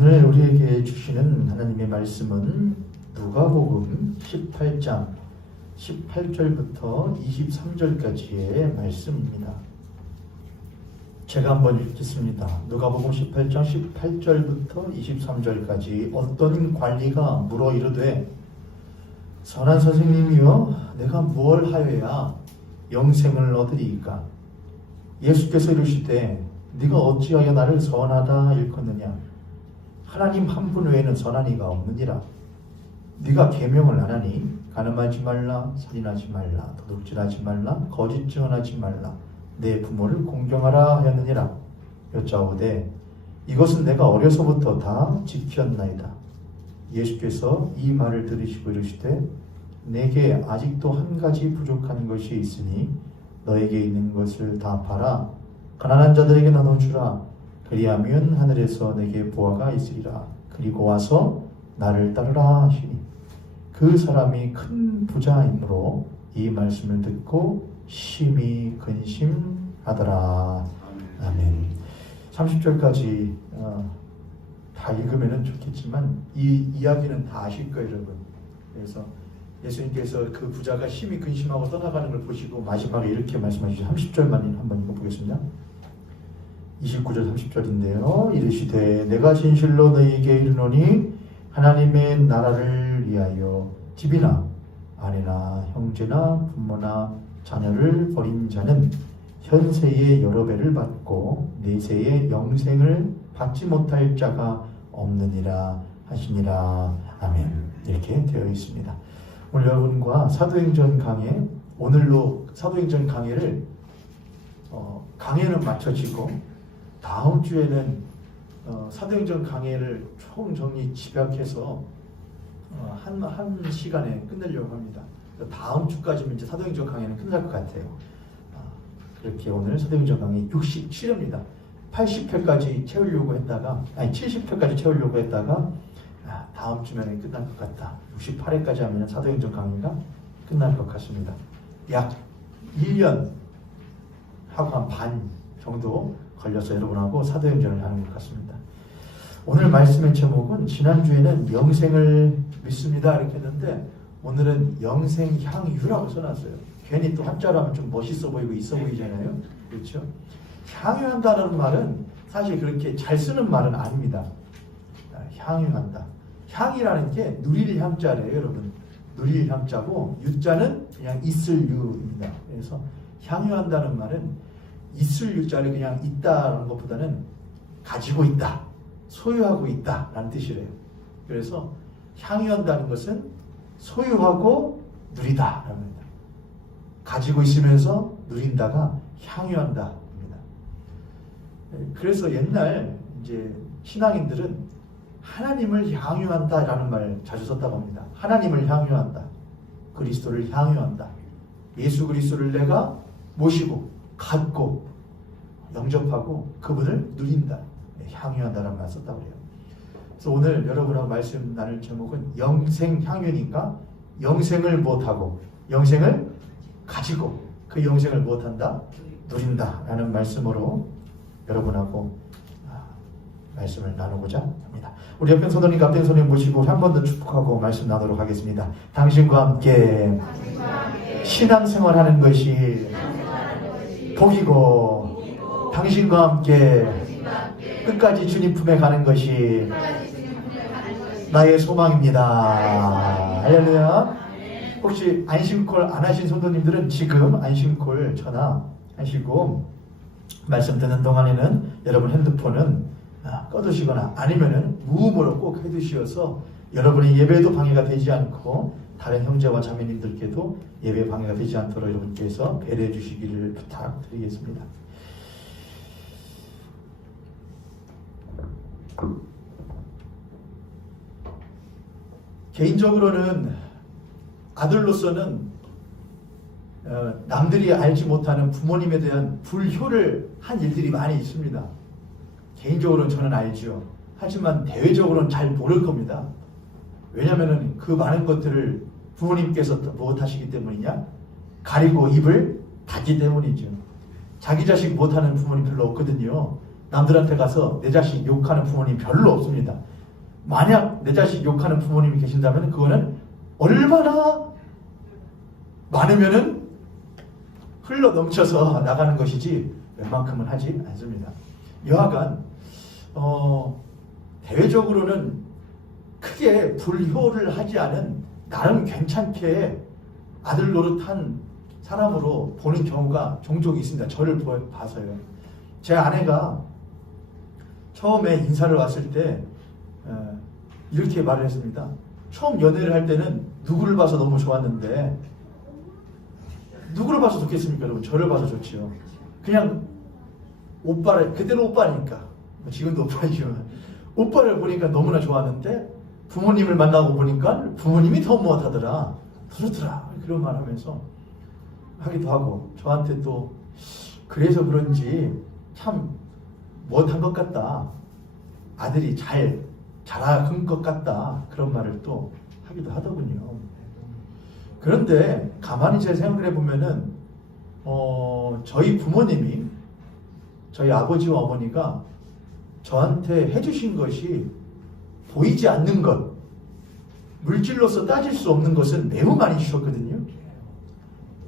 오늘 우리에게 주시는 하나님의 말씀은 누가복음 18장 18절부터 23절까지의 말씀입니다. 제가 한번 읽겠습니다. 누가복음 18장 18절부터 23절까지. 어떤 관리가 물어 이르되 선한 선생님이여 내가 무엇 하여야 영생을 얻으리이까? 예수께서 이르시되 네가 어찌하여 나를 선하다 일컫느냐? 하나님 한 분 외에는 선한 이가 없느니라. 네가 계명을 안 하니 간음하지 말라, 살인하지 말라, 도둑질하지 말라, 거짓 증언하지 말라, 내 부모를 공경하라 하였느니라. 여짜오되 이것은 내가 어려서부터 다 지켰나이다. 예수께서 이 말을 들으시고 이르시되 내게 아직도 한 가지 부족한 것이 있으니 너에게 있는 것을 다 팔아 가난한 자들에게 나눠주라. 그리하면 하늘에서 내게 보화가 있으리라. 그리고 와서 나를 따르라 하시니 그 사람이 큰 부자이므로 이 말씀을 듣고 심히 근심하더라. 아멘. 30절까지 다 읽으면 좋겠지만 이 이야기는 다 아실 거예요, 여러분. 그래서 예수님께서 그 부자가 심히 근심하고 떠나가는 걸 보시고 마지막에 이렇게 말씀하시죠. 30절만 한번 읽어보겠습니다. 29절 30절인데요. 이르시되 내가 진실로 너희에게 이르노니 하나님의 나라를 위하여 집이나 아내나 형제나 부모나 자녀를 버린 자는 현세의 여러 배를 받고 내세의 영생을 받지 못할 자가 없느니라 하시니라. 아멘. 이렇게 되어 있습니다. 오늘 여러분과 사도행전 강해, 오늘로 사도행전 강해를 강해는 마쳐지고 다음 주에는 사도행전 강해를 총정리 집약해서 한 시간에 끝내려고 합니다. 다음 주까지면 이제 사도행전 강해는 끝날 것 같아요. 그렇게 오늘 사도행전 강해 67회입니다. 80회까지 채우려고 했다가 70회까지 채우려고 했다가 다음 주면에 끝날 것 같다. 68회까지 하면 사도행전 강해가 끝날 것 같습니다. 약 1년 하고 한 반 정도 걸려서 여러분하고 사도행전을 하는 것 같습니다. 오늘 말씀의 제목은 지난주에는 영생을 믿습니다 이렇게 했는데 오늘은 영생향유라고 써놨어요. 괜히 또 한자로 하면 좀 멋있어 보이고 있어 보이잖아요. 그렇죠? 향유한다는 말은 사실 그렇게 잘 쓰는 말은 아닙니다. 향유한다. 향이라는 게 누릴 향자래요, 여러분. 누릴 향자고 유자는 그냥 있을 유입니다. 그래서 향유한다는 말은 있을 유자를 그냥 있다라는 것보다는 가지고 있다, 소유하고 있다라는 뜻이래요. 그래서 향유한다는 것은 소유하고 누리다라는 겁니다. 가지고 있으면서 누린다가 향유한다입니다. 그래서 옛날 이제 신앙인들은 하나님을 향유한다라는 말 자주 썼다고 합니다. 하나님을 향유한다, 그리스도를 향유한다, 예수 그리스도를 내가 모시고 갖고 영접하고 그분을 누린다, 향유한다라는 말 썼다고 해요. 그래서 오늘 여러분하고 말씀 나눌 제목은 영생향유니까 영생을 못하고 영생을 가지고 그 영생을 못한다, 누린다라는 말씀으로 여러분하고 말씀을 나누고자 합니다. 우리 옆에 손님 앞에 손님 모시고 한 번 더 축복하고 말씀 나누도록 하겠습니다. 당신과 함께 신앙생활하는 것이 복이고 당신과 함께 끝까지 주님 품에 가는 것이 나의 소망입니다. 할렐루야. 혹시 안심콜 안 하신 성도님들은 지금 안심콜 전화하시고 말씀 듣는 동안에는 여러분 핸드폰은 꺼두시거나 아니면은 무음으로 꼭 해두시어서 여러분의 예배도 방해가 되지 않고 다른 형제와 자매님들께도 예배 방해가 되지 않도록 여러분께서 배려해 주시기를 부탁드리겠습니다. 개인적으로는 아들로서는 남들이 알지 못하는 부모님에 대한 불효를 한 일들이 많이 있습니다. 개인적으로는 저는 알죠. 하지만 대외적으로는 잘 모를 겁니다. 왜냐하면 그 많은 것들을 부모님께서 못하시기 때문이냐? 가리고 입을 닫기 때문이죠. 자기 자식 못하는 부모님 별로 없거든요. 남들한테 가서 내 자식 욕하는 부모님 별로 없습니다. 만약 내 자식 욕하는 부모님이 계신다면 그거는 얼마나 많으면은 흘러 넘쳐서 나가는 것이지 웬만큼은 하지 않습니다. 여하간 대외적으로는 크게 불효를 하지 않은 나름 괜찮게 아들 노릇한 사람으로 보는 경우가 종종 있습니다. 저를 봐서요. 제 아내가 처음에 인사를 왔을 때 이렇게 말을 했습니다. 처음 연애를 할 때는 누구를 봐서 너무 좋았는데 누구를 봐서 좋겠습니까? 여러분, 저를 봐서 좋지요. 그냥 오빠를, 그때는 오빠니까 지금도 오빠지만 오빠를 보니까 너무나 좋았는데 부모님을 만나고 보니까 부모님이 더 못하더라, 그렇더라, 그런 말 하면서 하기도 하고, 저한테 또 그래서 그런지 참 못한 것 같다, 아들이 잘 자라는 것 같다, 그런 말을 또 하기도 하더군요. 그런데 가만히 제 생각을 해보면은 저희 부모님이, 저희 아버지와 어머니가 저한테 해주신 것이 보이지 않는 것, 물질로서 따질 수 없는 것은 매우 많이 주셨거든요.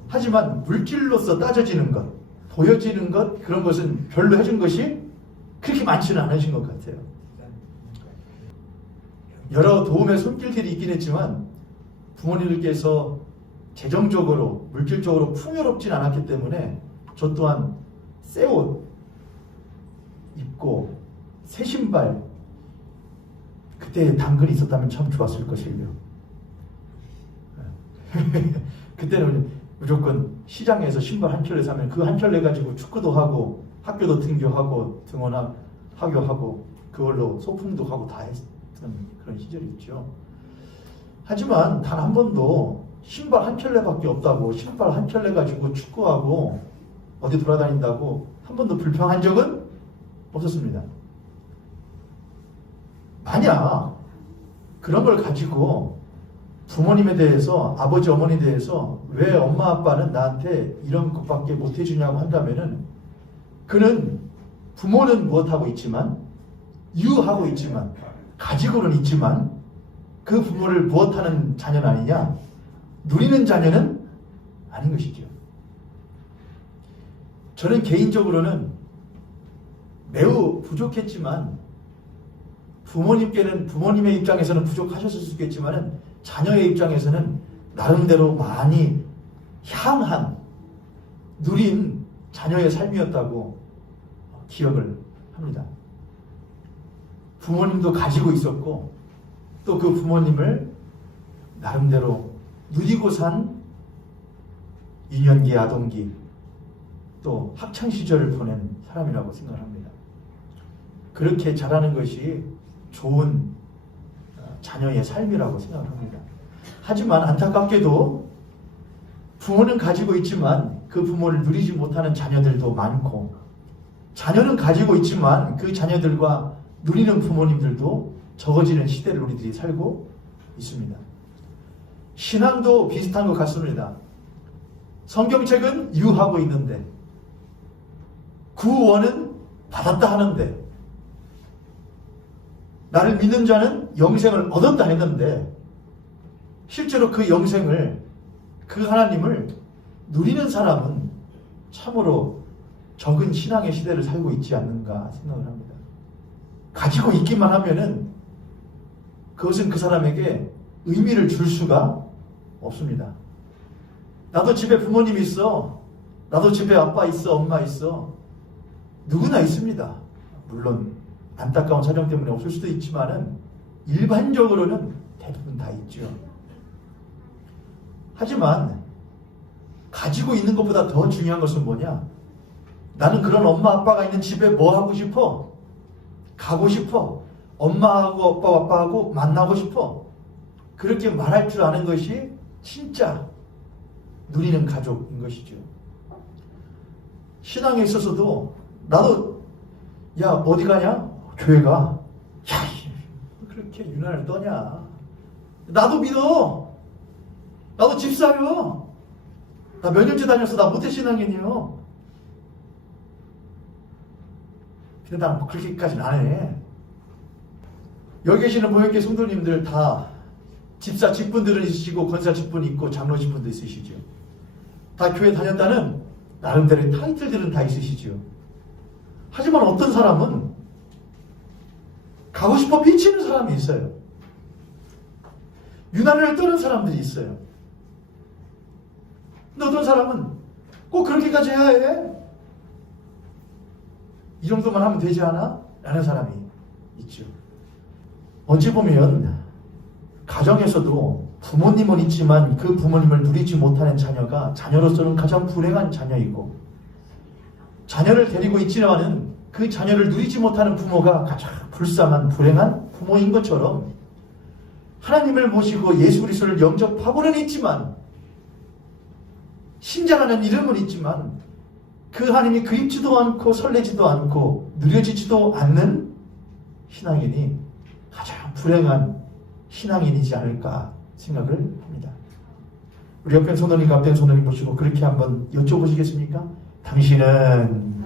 하지만 물질로서 따져지는 것, 보여지는 것, 그런 것은 별로 해준 것이 그렇게 많지는 않으신 것 같아요. 여러 도움의 손길들이 있긴 했지만 부모님들께서 재정적으로, 물질적으로 풍요롭진 않았기 때문에 저 또한 새 옷 입고 새 신발, 그때 당근이 있었다면 참 좋았을 것이고요. 그때는 무조건 시장에서 신발 한 켤레 사면 그 한 켤레 가지고 축구도 하고 학교도 등교하고 등원하고 하교하고 그걸로 소풍도 가고 다 했던 그런 시절이 있죠. 하지만 단 한 번도 신발 한 켤레밖에 없다고 신발 한 켤레 가지고 축구하고 어디 돌아다닌다고 한 번도 불평한 적은 없었습니다. 만약 그런 걸 가지고 부모님에 대해서, 아버지 어머니에 대해서 왜 엄마 아빠는 나한테 이런 것밖에 못 해주냐고 한다면은, 그는 부모는 무엇하고 있지만, 유하고 있지만, 가지고는 있지만 그 부모를 무엇하는 자녀는 아니냐, 누리는 자녀는 아닌 것이죠. 저는 개인적으로는 매우 부족했지만, 부모님께는, 부모님의 입장에서는 부족하셨을 수 있겠지만 자녀의 입장에서는 나름대로 많이 향한, 누린 자녀의 삶이었다고 기억을 합니다. 부모님도 가지고 있었고 또 그 부모님을 나름대로 누리고 산 유년기, 아동기, 또 학창시절을 보낸 사람이라고 생각합니다. 그렇게 자라는 것이 좋은 자녀의 삶이라고 생각합니다. 하지만 안타깝게도 부모는 가지고 있지만 그 부모를 누리지 못하는 자녀들도 많고, 자녀는 가지고 있지만 그 자녀들과 누리는 부모님들도 적어지는 시대를 우리들이 살고 있습니다. 신앙도 비슷한 것 같습니다. 성경책은 유하고 있는데 구원은 받았다 하는데, 나를 믿는 자는 영생을 얻었다 했는데 실제로 그 영생을, 그 하나님을 누리는 사람은 참으로 적은 신앙의 시대를 살고 있지 않는가 생각을 합니다. 가지고 있기만 하면은 그것은 그 사람에게 의미를 줄 수가 없습니다. 나도 집에 부모님 있어, 나도 집에 아빠 있어, 엄마 있어, 누구나 있습니다. 물론 안타까운 사정 때문에 없을 수도 있지만은 일반적으로는 대부분 다 있죠. 하지만 가지고 있는 것보다 더 중요한 것은 뭐냐? 나는 그런 엄마 아빠가 있는 집에 뭐 하고 싶어? 가고 싶어. 엄마하고 아빠하고 만나고 싶어. 그렇게 말할 줄 아는 것이 진짜 누리는 가족인 것이죠. 신앙에 있어서도 나도, 야 어디 가냐? 교회 가. 야, 그렇게 유난을 떠냐? 나도 믿어. 나도 집사요. 나 몇 년째 다녔어. 나 모태신앙인이요. 근데 난 그렇게까지는 안 해. 여기 계시는 보육계 성도님들 다 집사 직분들은 있으시고 권사 직분이 있고 장로 직분도 있으시죠. 다 교회 다녔다는 나름대로의 타이틀들은 다 있으시죠. 하지만 어떤 사람은 가고 싶어 미치는 사람이 있어요. 유난을 떠는 사람들이 있어요. 근데 어떤 사람은 꼭 그렇게까지 해야 해? 이 정도만 하면 되지 않아? 라는 사람이 있죠. 어찌 보면 가정에서도 부모님은 있지만 그 부모님을 누리지 못하는 자녀가 자녀로서는 가장 불행한 자녀이고, 자녀를 데리고 있지만은 그 자녀를 누리지 못하는 부모가 가장 불쌍한 불행한 부모인 것처럼, 하나님을 모시고 예수 그리스도를 영접하고는 있지만, 신자라는 이름은 있지만 그 하나님이 그립지도 않고 설레지도 않고 누려지지도 않는 신앙인이 가장 불행한 신앙인이지 않을까 생각을 합니다. 우리 옆에 손원님과 앞에 손원님 보시고 그렇게 한번 여쭤보시겠습니까? 당신은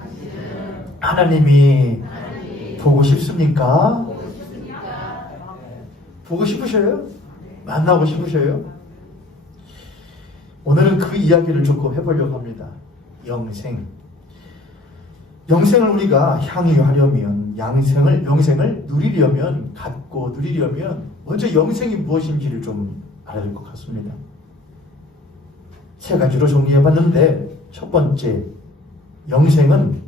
하나님이 보고 싶습니까? 보고 싶으셔요? 만나고 싶으셔요? 오늘은 그 이야기를 조금 해보려고 합니다. 영생. 영생을 우리가 향유하려면, 영생을 누리려면, 갖고 누리려면 먼저 영생이 무엇인지를 좀 알아야 될 것 같습니다. 세 가지로 정리해봤는데, 첫 번째, 영생은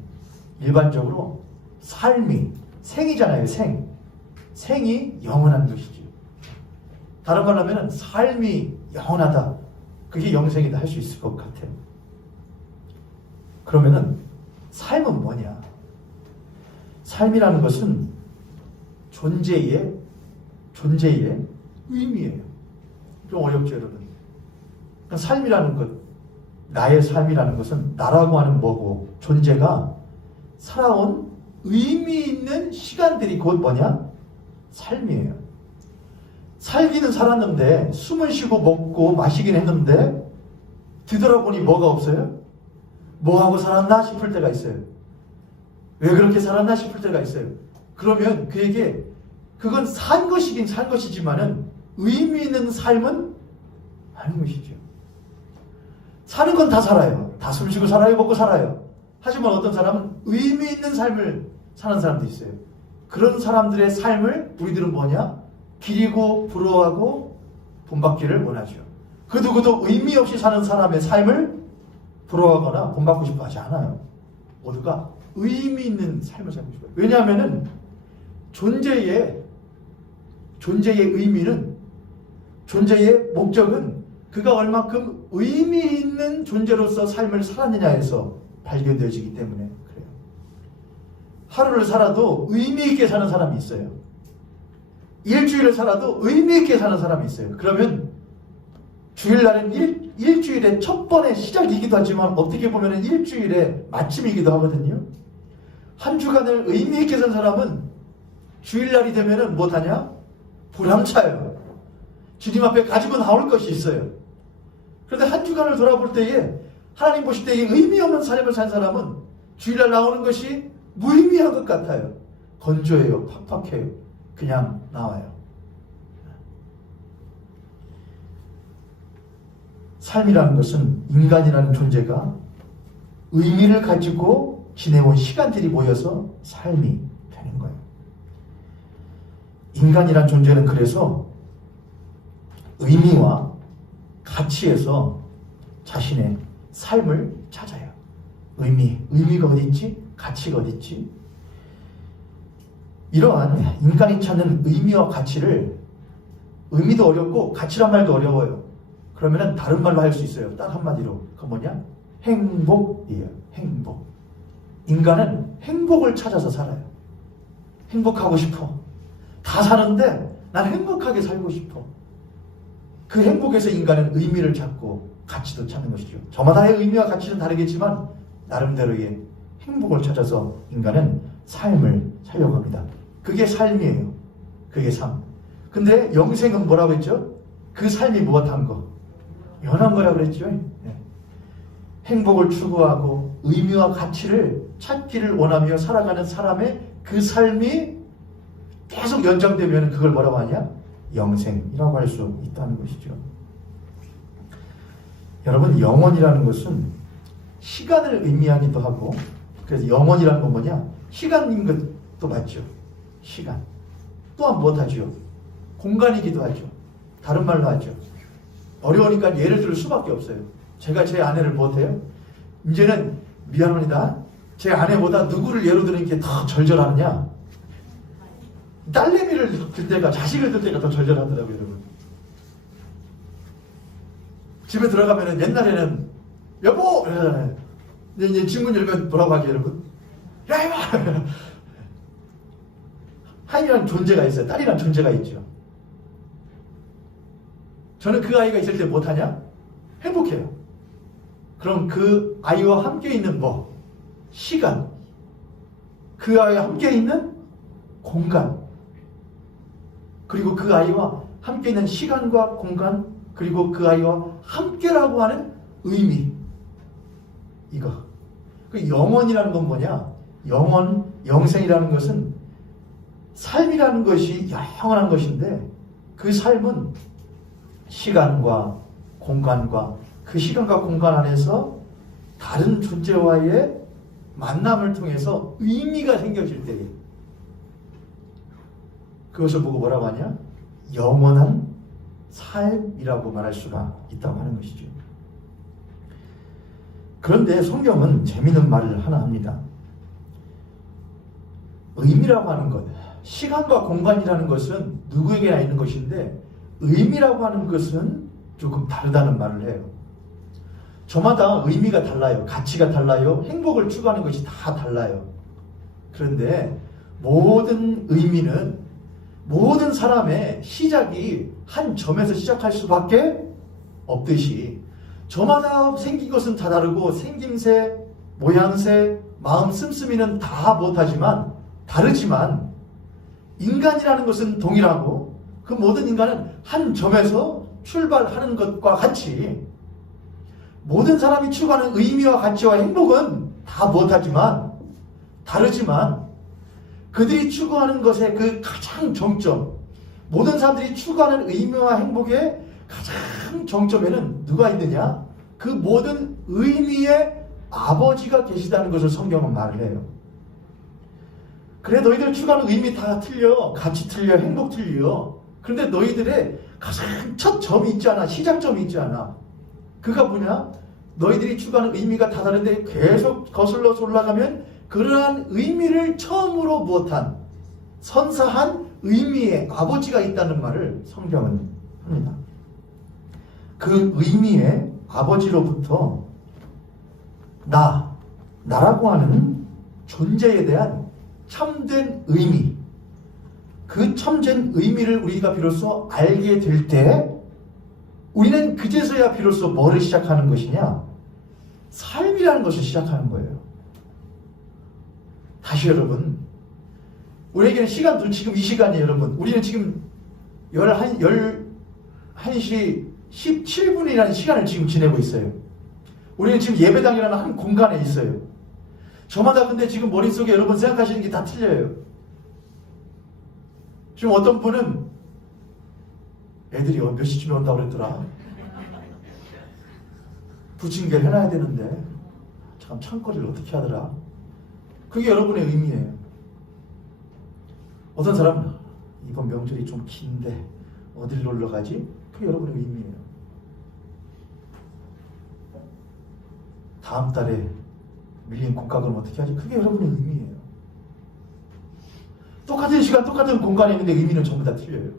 일반적으로 삶이, 생이잖아요, 생. 생이 영원한 것이죠. 다른 말로 하면 삶이 영원하다. 그게 영생이다 할 수 있을 것 같아요. 그러면은 삶은 뭐냐? 삶이라는 것은 존재의 의미예요. 좀 어렵죠, 여러분? 그러니까 삶이라는 것, 나의 삶이라는 것은 나라고 하는 뭐고, 존재가 살아온 의미 있는 시간들이 곧 뭐냐? 삶이에요. 살기는 살았는데, 숨을 쉬고 먹고 마시긴 했는데, 뒤돌아보니 뭐가 없어요? 뭐하고 살았나 싶을 때가 있어요. 왜 그렇게 살았나 싶을 때가 있어요. 그러면 그에게 그건 산 것이긴 산 것이지만은 의미 있는 삶은 아닌 것이죠. 사는 건 다 살아요. 다 숨 쉬고 살아요. 먹고 살아요. 하지만 어떤 사람은 의미 있는 삶을 사는 사람도 있어요. 그런 사람들의 삶을 우리들은 뭐냐? 기리고 부러워하고 본받기를 원하죠. 그 누구도 의미 없이 사는 사람의 삶을 부러워하거나 본받고 싶어 하지 않아요. 모두가 의미 있는 삶을 살고 싶어요. 왜냐하면은 존재의 의미는, 존재의 목적은 그가 얼마큼 의미 있는 존재로서 삶을 살았느냐에서 발견되어지기 때문에 그래요. 하루를 살아도 의미 있게 사는 사람이 있어요. 일주일을 살아도 의미 있게 사는 사람이 있어요. 그러면 주일날은 일주일의 첫 번의 시작이기도 하지만 어떻게 보면 일주일의 마침이기도 하거든요. 한 주간을 의미 있게 산 사람은 주일날이 되면은 못하냐? 보람차요. 주님 앞에 가지고 나올 것이 있어요. 그런데 한 주간을 돌아볼 때에, 하나님 보실 때에 의미 없는 삶을 산 사람은 주일날 나오는 것이 무의미한 것 같아요. 건조해요. 팍팍해요. 그냥 나와요. 삶이라는 것은 인간이라는 존재가 의미를 가지고 지내온 시간들이 모여서 삶이 되는 거예요. 인간이라는 존재는 그래서 의미와 가치에서 자신의 삶을 찾아요. 의미가 어디 있지? 가치가 어디 있지? 이러한 인간이 찾는 의미와 가치를, 의미도 어렵고 가치란 말도 어려워요. 그러면은 다른 말로 할 수 있어요. 딱 한마디로. 그건 뭐냐? 행복이에요. 행복. 인간은 행복을 찾아서 살아요. 행복하고 싶어. 다 사는데 난 행복하게 살고 싶어. 그 행복에서 인간은 의미를 찾고 가치도 찾는 것이죠. 저마다의 의미와 가치는 다르겠지만 나름대로의 행복을 찾아서 인간은 삶을 살려고 합니다. 그게 삶이에요. 그게 삶. 근데 영생은 뭐라고 했죠? 그 삶이 무엇한 거? 연한 거라고 그랬죠. 네. 행복을 추구하고 의미와 가치를 찾기를 원하며 살아가는 사람의 그 삶이 계속 연장되면 그걸 뭐라고 하냐? 영생이라고 할 수 있다는 것이죠. 여러분, 영원이라는 것은 시간을 의미하기도 하고, 그래서 영원이라는 건 뭐냐? 시간인 것도 맞죠. 시간. 또한 무엇하죠? 공간이기도 하죠. 다른 말로 하죠. 어려우니까 예를 들 수밖에 없어요. 제가 제 아내를 못해요? 이제는 미안합니다. 제 아내보다 누구를 예로 드는 게 더 절절하느냐? 딸내미를 들 때가, 자식을 들 때가 더 절절하더라고요, 여러분. 집에 들어가면은 옛날에는 여보! 이러잖아요. 근데 이제 뒷문 열면 뭐라고 하게, 여러분? 야, 이봐! 하인이라는 존재가 있어요. 딸이라는 존재가 있죠. 저는 그 아이가 있을 때 못하냐? 행복해요. 그럼 그 아이와 함께 있는 뭐? 시간. 그 아이와 함께 있는 공간. 그리고 그 아이와 함께 있는 시간과 공간, 그리고 그 아이와 함께라고 하는 의미. 이거. 그 영원이라는 건 뭐냐? 영원, 영생이라는 것은 삶이라는 것이 영원한 것인데, 그 삶은 시간과 공간과 그 시간과 공간 안에서 다른 존재와의 만남을 통해서 의미가 생겨질 때에 그것을 보고 뭐라고 하냐? 영원한 삶이라고 말할 수가 있다고 하는 것이죠. 그런데 성경은 재미있는 말을 하나 합니다. 의미라고 하는 것, 시간과 공간이라는 것은 누구에게나 있는 것인데 의미라고 하는 것은 조금 다르다는 말을 해요. 저마다 의미가 달라요. 가치가 달라요. 행복을 추구하는 것이 다 달라요. 그런데 모든 의미는 모든 사람의 시작이 한 점에서 시작할 수밖에 없듯이 저마다 생긴 것은 다 다르고 생김새, 모양새, 마음 씀씀이는 다 못하지만 다르지만 인간이라는 것은 동일하고 그 모든 인간은 한 점에서 출발하는 것과 같이 모든 사람이 추구하는 의미와 가치와 행복은 다 못하지만 다르지만 그들이 추구하는 것의 그 가장 정점, 모든 사람들이 추구하는 의미와 행복의 가장 정점에는 누가 있느냐? 그 모든 의미의 아버지가 계시다는 것을 성경은 말을 해요. 그래, 너희들 추구하는 의미 다 틀려. 가치 틀려. 행복 틀려. 그런데 너희들의 가장 첫 점이 있지 않아. 시작점이 있지 않아. 그가 뭐냐? 너희들이 추구하는 의미가 다 다른데 계속 거슬러서 올라가면 그러한 의미를 처음으로 무엇한 선사한 의미의 아버지가 있다는 말을 성경은 합니다. 그 의미의 아버지로부터 나라고 하는 존재에 대한 참된 의미, 그 참된 의미를 우리가 비로소 알게 될 때 우리는 그제서야 비로소 뭐를 시작하는 것이냐? 삶이라는 것을 시작하는 거예요. 다시 여러분, 우리에게는 시간도 지금 이 시간이에요. 여러분, 우리는 지금 11시 17분이라는 시간을 지금 지내고 있어요. 우리는 지금 예배당이라는 한 공간에 있어요. 저마다 근데 지금 머릿속에 여러분 생각하시는 게 다 틀려요. 지금 어떤 분은 애들이 몇 시쯤에 온다고 그랬더라. 부침개를 해놔야 되는데 참 창거리를 어떻게 하더라. 그게 여러분의 의미예요. 어떤 사람은 이번 명절이 좀 긴데 어딜 놀러 가지? 그게 여러분의 의미예요. 다음 달에 밀린 공과금 어떻게 하지? 그게 여러분의 의미예요. 똑같은 시간, 똑같은 공간에 있는데 의미는 전부 다 틀려요.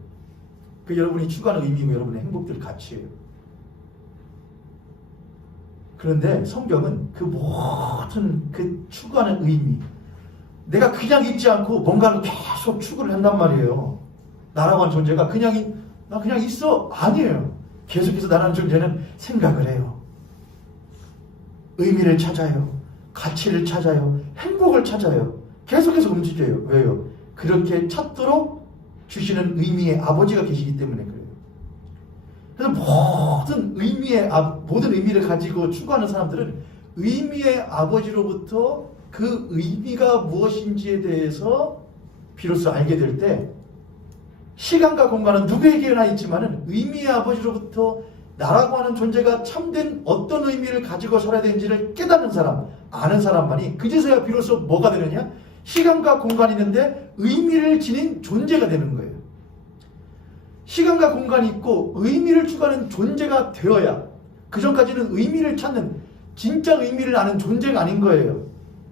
그게 여러분이 추구하는 의미고 여러분의 행복들 가치예요. 그런데 성경은 그 모든 그 추구하는 의미, 내가 그냥 있지 않고 뭔가를 계속 추구를 한단 말이에요. 나라고 하는 존재가 나 그냥 있어. 아니에요. 계속해서 나라는 존재는 생각을 해요. 의미를 찾아요. 가치를 찾아요. 행복을 찾아요. 계속해서 움직여요. 왜요? 그렇게 찾도록 주시는 의미의 아버지가 계시기 때문에 그래요. 그래서 모든 의미를 가지고 추구하는 사람들은 의미의 아버지로부터 그 의미가 무엇인지에 대해서 비로소 알게 될 때 시간과 공간은 누구에게나 있지만은 의미의 아버지로부터 나라고 하는 존재가 참된 어떤 의미를 가지고 살아야 되는지를 깨닫는 사람, 아는 사람만이 그제서야 비로소 뭐가 되느냐? 시간과 공간이 있는데 의미를 지닌 존재가 되는 거예요. 시간과 공간이 있고 의미를 추구하는 존재가 되어야 그 전까지는 의미를 찾는 진짜 의미를 아는 존재가 아닌 거예요.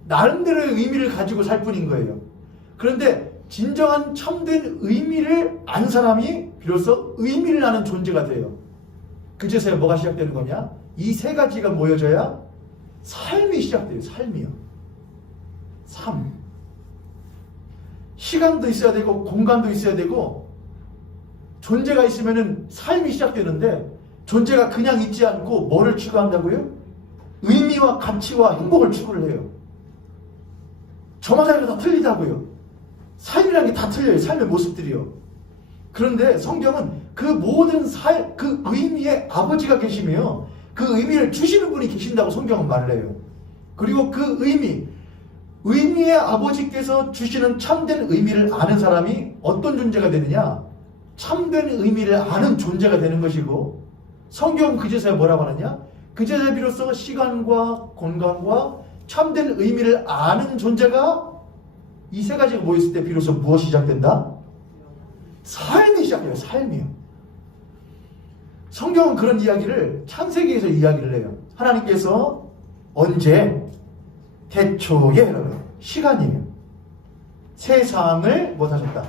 나름대로의 의미를 가지고 살 뿐인 거예요. 그런데 진정한 참된 의미를 안 사람이 비로소 의미를 아는 존재가 돼요. 그제서야 뭐가 시작되는 거냐? 이 세 가지가 모여져야 삶이 시작돼요. 삶이요. 삶. 시간도 있어야 되고 공간도 있어야 되고 존재가 있으면은 삶이 시작되는데 존재가 그냥 있지 않고 뭐를 추구한다고요? 의미와 가치와 행복을 추구를 해요. 저마다 다 틀리다고요. 삶이라는 게 다 틀려요. 삶의 모습들이요. 그런데 성경은 그 모든 그 의미의 아버지가 계시며 그 의미를 주시는 분이 계신다고 성경은 말을 해요. 그리고 그 의미의 아버지께서 주시는 참된 의미를 아는 사람이 어떤 존재가 되느냐? 참된 의미를 아는 존재가 되는 것이고 성경은 그제서야 뭐라고 하느냐? 그제서야 비로소 시간과 공간과 참된 의미를 아는 존재가 이 세 가지가 모였을 때 비로소 무엇이 시작된다? 삶이 시작해요. 삶이요. 성경은 그런 이야기를 창세기에서 이야기를 해요. 하나님께서 언제? 태초에 시간이에요. 세상을 못하셨다.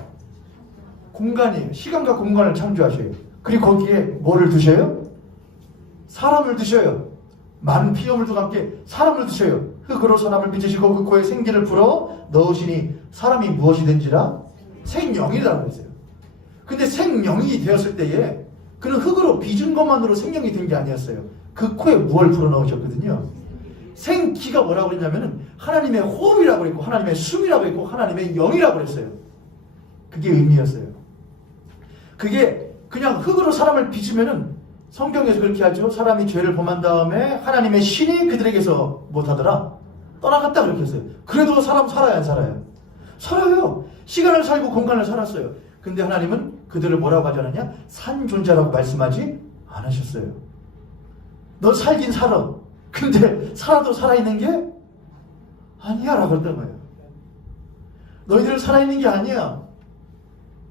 공간이에요. 시간과 공간을 창조하셔요. 그리고 거기에 뭐를 두셔요? 사람을 두셔요. 많은 피조물들과 함께 사람을 두셔요. 흙으로 사람을 빚으시고 그 코에 생기를 불어 넣으시니 사람이 무엇이 된지라? 생명이라고 했어요. 근데 생명이 되었을 때에 그는 흙으로 빚은 것만으로 생명이 된 게 아니었어요. 그 코에 무엇을 불어 넣으셨거든요. 생기가 뭐라고 그랬냐면은 하나님의 호흡이라고 그랬고 하나님의 숨이라고 했고 하나님의 영이라고 그랬어요. 그게 의미였어요. 그게 그냥 흙으로 사람을 빚으면은 성경에서 그렇게 하죠. 사람이 죄를 범한 다음에 하나님의 신이 그들에게서 못하더라? 떠나갔다 그렇게 했어요. 그래도 사람 살아야 안 살아요? 살아요. 시간을 살고 공간을 살았어요. 근데 하나님은 그들을 뭐라고 하지 않았냐? 산 존재라고 말씀하지 않으셨어요. 너 살긴 살아. 근데 살아도 살아있는 게 아니야 라고 했던 거예요. 너희들은 살아있는 게 아니야.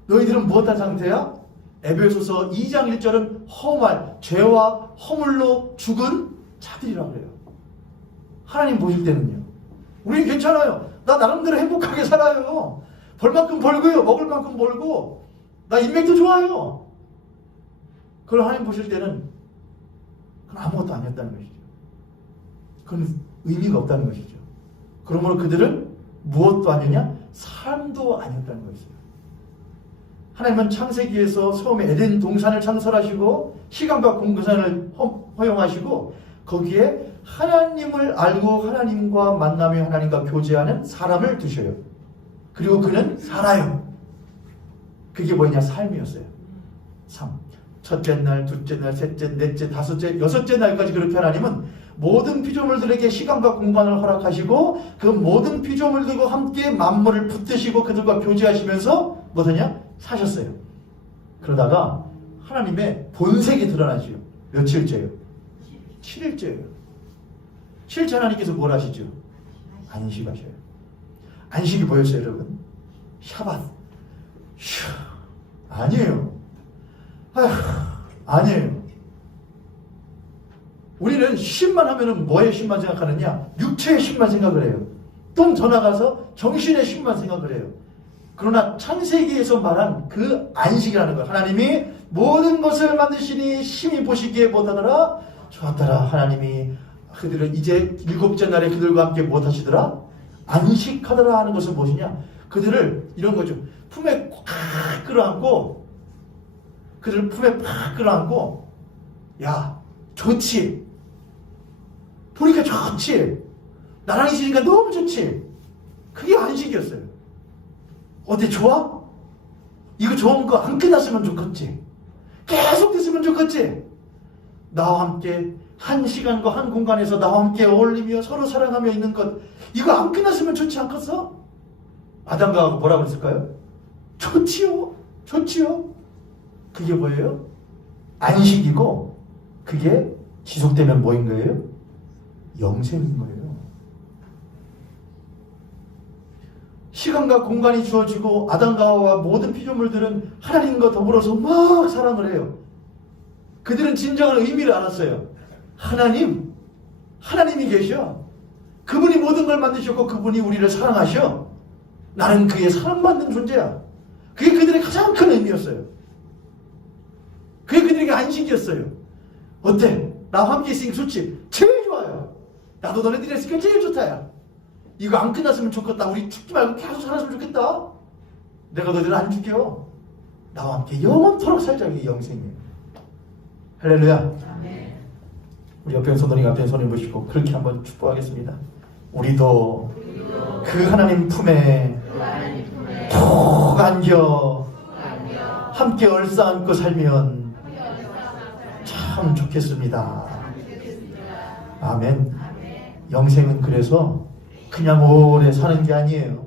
너희들은 무엇한 상태야? 에베소서 2장 1절은 허무할 죄와 허물로 죽은 자들이라고 해요. 하나님 보실 때는요. 우리는 괜찮아요. 나 나름대로 행복하게 살아요. 벌 만큼 벌고요. 먹을 만큼 벌고 나 인맥도 좋아요. 그걸 하나님 보실 때는 그건 아무것도 아니었다는 것이죠. 그건 의미가 없다는 것이죠. 그러므로 그들은 무엇도 아니냐? 삶도 아니었다는 것이죠. 하나님은 창세기에서 처음에 에덴 동산을 창설하시고 시간과 공간을 허용하시고 거기에 하나님을 알고 하나님과 만나며 하나님과 교제하는 사람을 두셔요. 그리고 그는 살아요. 그게 뭐냐? 삶이었어요. 삶. 첫째 날, 둘째 날, 셋째, 넷째, 다섯째, 여섯째 날까지 그렇게 하나님은 모든 피조물들에게 시간과 공간을 허락하시고 그 모든 피조물들과 함께 만물을 붙드시고 그들과 교제하시면서 뭐더냐? 사셨어요. 그러다가 하나님의 본색이 드러나죠. 며칠째요? 7일째예요. 7일째 하나님께서 뭘 하시죠? 안식하셔요. 안식이 뭐였어요, 여러분? 샤밧. 휴. 아니에요. 아휴, 아니에요. 우리는 쉼만 하면은 뭐의 쉼만 생각하느냐? 육체의 쉼만 생각을 해요. 좀 더 나가서 정신의 쉼만 생각을 해요. 그러나 창세기에서 말한 그 안식이라는 것, 하나님이 모든 것을 만드시니 심히 보시기에 못하더라 좋았더라. 하나님이 그들을 이제 7째 날에 그들과 함께 못하시더라 안식하더라 하는 것은 무엇이냐? 그들을 이런 거죠. 품에 꽉 끌어안고 그들을 품에 팍 끌어안고 야 좋지, 보니까 좋지, 나랑 있으니까 너무 좋지. 그게 안식이었어요. 어때, 좋아? 이거 좋은 거 안 끝났으면 좋겠지. 계속 됐으면 좋겠지. 나와 함께 한 시간과 한 공간에서 나와 함께 어울리며 서로 사랑하며 있는 것, 이거 안 끝났으면 좋지 않겠어? 아담과 하고 뭐라고 했을까요? 좋지요. 좋지요. 그게 뭐예요? 안식이고, 그게 지속되면 뭐인 거예요? 영생인 거예요. 시간과 공간이 주어지고 아담과 하와와 모든 피조물들은 하나님과 더불어서 막 사랑을 해요. 그들은 진정한 의미를 알았어요. 하나님이 계셔. 그분이 모든 걸 만드셨고 그분이 우리를 사랑하셔. 나는 그의 사랑받는 존재야. 그게 그들의 가장 큰 의미였어요. 그게 그들에게 안식이었어요. 어때? 나와 함께 있으니까 좋지? 제일 좋아요. 나도 너네들이 있으니까 제일 좋다야. 이거 안 끝났으면 좋겠다. 우리 죽지 말고 계속 살았으면 좋겠다. 내가 너희들 안 죽여. 나와 함께 영원토록 살자. 이게 영생이에요. 할렐루야. 우리 옆에 손들이 앞에 손을 보시고 그렇게 한번 축복하겠습니다. 우리도 그 하나님 품에 푹 안겨 함께 얼싸안고 살면 참 좋겠습니다. 아멘. 영생은 그래서 그냥 오래 사는 게 아니에요.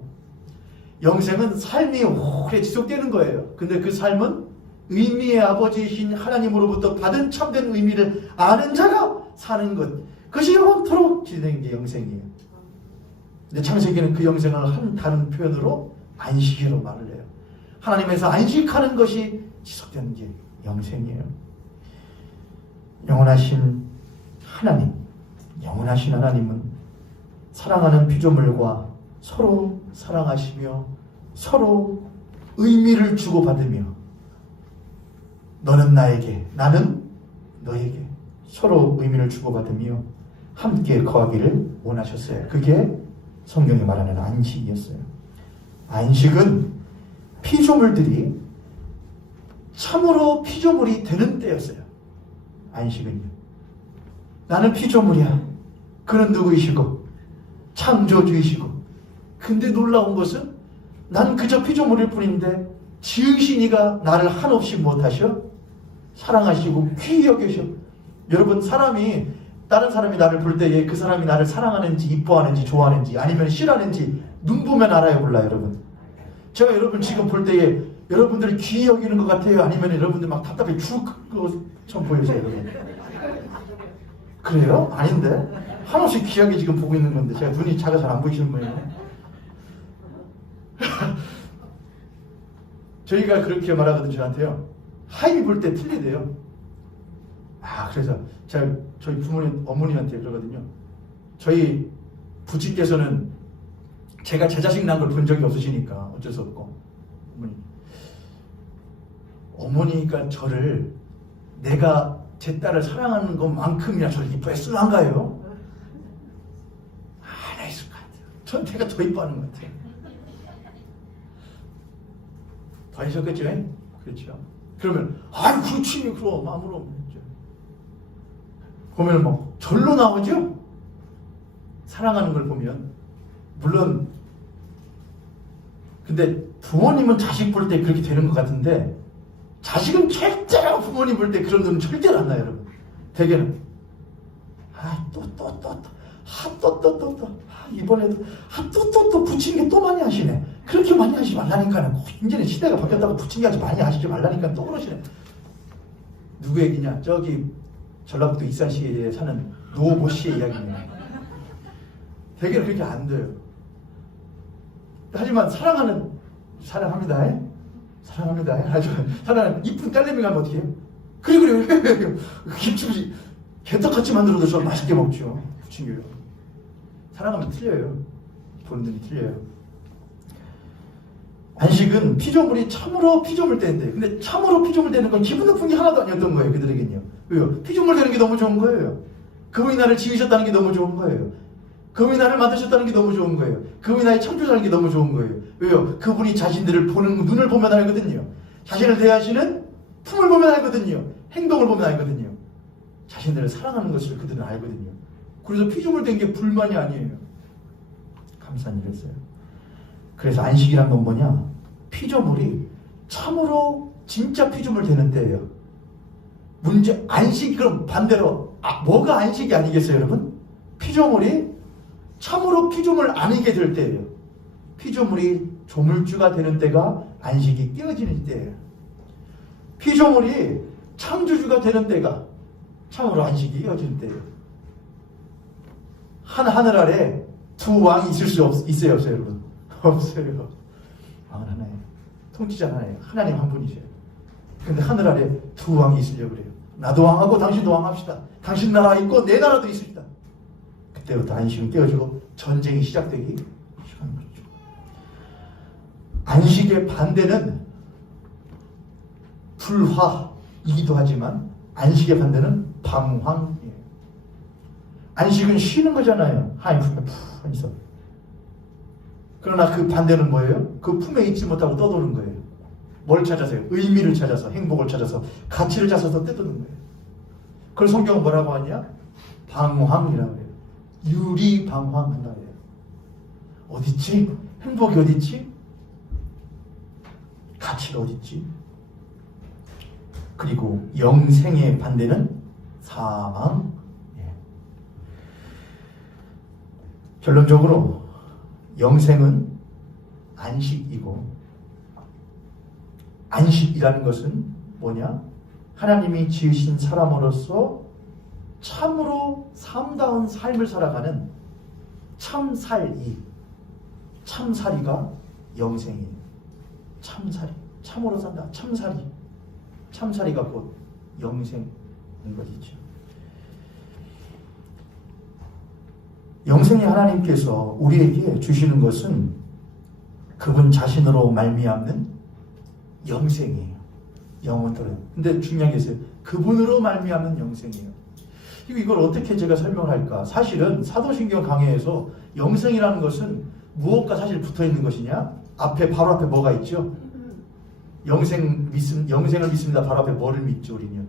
영생은 삶이 오래 지속되는 거예요. 근데 그 삶은 의미의 아버지이신 하나님으로부터 받은 참된 의미를 아는 자가 사는 것, 그것이 영원토록 진행된 게 영생이에요. 근데 창세기는 그 영생을 한 다른 표현으로 안식이라고 말을 해요. 하나님에서 안식하는 것이 지속되는 게 영생이에요. 영원하신 하나님은 사랑하는 피조물과 서로 사랑하시며 서로 의미를 주고받으며 너는 나에게, 나는 너에게 서로 의미를 주고받으며 함께 거하기를 원하셨어요. 그게 성경이 말하는 안식이었어요. 안식은 피조물들이 참으로 피조물이 되는 때였어요. 안식은요. 나는 피조물이야. 그는 누구이시고 창조주이시고, 근데 놀라운 것은 난 그저 피조물일 뿐인데 지으신 이가 나를 한없이 못하셔? 사랑하시고 귀히 여기셔. 여러분, 다른 사람이 나를 볼 때에 그 사람이 나를 사랑하는지 이뻐하는지 좋아하는지 아니면 싫어하는지 눈 보면 알아요, 몰라요, 여러분? 제가 여러분 지금 볼 때에 여러분들이 귀히 여기는 것 같아요? 아니면 여러분들 막 답답해 처음 보여요, 여러분? 그래요? 아닌데? 한없이 귀하게 지금 보고 있는 건데 제가 눈이 작아서 안 보이시는 거예요. 저희가 그렇게 말하거든요, 저한테요. 하인이 볼 때 틀리대요. 그래서 제가 저희 어머니한테 그러거든요. 저희 부친께서는 제가 제 자식 낳은 걸 본 적이 없으시니까 어쩔 수 없고, 어머니가 저를 내가 제 딸을 사랑하는 것만큼이나 저를 이뻐했을란가요? 안 했을 것 같아요. 전 제가 더 이뻐하는 것 같아요. 더 하셨겠죠? 그렇죠. 그러면 그렇지, 그럼 아무로 보면 뭐 절로 나오죠. 사랑하는 걸 보면. 물론 근데 부모님은 자식 볼 때 그렇게 되는 것 같은데 자식은 절대로 부모님 볼 때 그런 눈은 절대로 안 나요, 여러분. 대개는 이번에도 또 부치는 게 또 많이 하시네. 그렇게 많이 하지 말라니까는. 이제는 시대가 바뀌었다고 부치는 게 아주 많이 하시지 말라니까 또 그러시네. 누구 얘기냐? 저기 전라북도 익산시에 사는 노모 씨의 이야기네. 대개는 그렇게 안 돼요. 하지만 사랑합니다. 사랑하는 이쁜 딸내미 가면 어떻게 해요? 그래. 김치 개떡같이 만들어도 저 맛있게 먹죠. 부침개요. 사랑하면 틀려요. 보는 눈이 틀려요. 안식은 피조물이 참으로 피조물 되는데, 근데 참으로 피조물 되는 건 기분 나쁜 게 하나도 아니었던 거예요, 그들에겐요. 왜요? 피조물 되는 게 너무 좋은 거예요. 그분이 나를 지으셨다는 게 너무 좋은 거예요. 그분이 나를 만드셨다는 게 너무 좋은 거예요. 그분이 나의 창조자라는 게 너무 좋은 거예요. 왜요? 그분이 자신들을 보는 눈을 보면 알거든요. 자신을 대하시는 품을 보면 알거든요. 행동을 보면 알거든요. 자신들을 사랑하는 것을 그들은 알거든요. 그래서 피조물 된 게 불만이 아니에요. 감사한 일이었어요. 그래서 안식이란 건 뭐냐? 피조물이 참으로 진짜 피조물 되는 때예요. 안식, 그럼 반대로 뭐가 안식이 아니겠어요, 여러분? 피조물이 참으로 피조물 아니게 될 때예요. 피조물이 조물주가 되는 때가 안식이 깨어지는 때예요. 피조물이 창조주가 되는 때가 참으로 안식이 깨어지는 때예요. 하늘 아래 두 왕이 있을 수 있어요, 없어요, 여러분? 없어요. 왕은 하나예요. 통치자 하나예요. 하나님 한 분이세요. 근데 하늘 아래 두 왕이 있으려고 그래요. 나도 왕하고 당신도 왕합시다. 당신 나라 있고 내 나라도 있습니다. 그때부터 안식은 깨어지고 전쟁이 시작되기 시작하는 거죠. 안식의 반대는 불화이기도 하지만 안식의 반대는 방황이에요. 안식은 쉬는 거잖아요. 하나님 품에 푹 있어. 그러나 그 반대는 뭐예요? 그 품에 있지 못하고 떠도는 거예요. 뭘 찾아서요? 의미를 찾아서, 행복을 찾아서, 가치를 찾아서 떠도는 거예요. 그걸 성경은 뭐라고 하냐? 방황이라고 해요. 유리방황한다고 해요. 어딨지? 행복이 어딨지? 가치가 어딨지? 그리고 영생의 반대는 사망. 결론적으로 영생은 안식이고, 안식이라는 것은 뭐냐? 하나님이 지으신 사람으로서 참으로 삶다운 삶을 살아가는 참살이가 영생이에요. 참살이, 참으로 산다. 참살이가 곧 영생인 것이죠. 영생의 하나님께서 우리에게 주시는 것은 그분 자신으로 말미암는 영생이에요. 영원토록. 근데 중요한 게 있어요. 그분으로 말미암는 영생이에요. 이걸 어떻게 제가 설명할까? 사실은 사도신경 강해에서 영생이라는 것은 무엇과 사실 붙어 있는 것이냐? 바로 앞에 뭐가 있죠? 영생을 믿습니다. 바로 앞에 뭐를 믿죠, 우리는?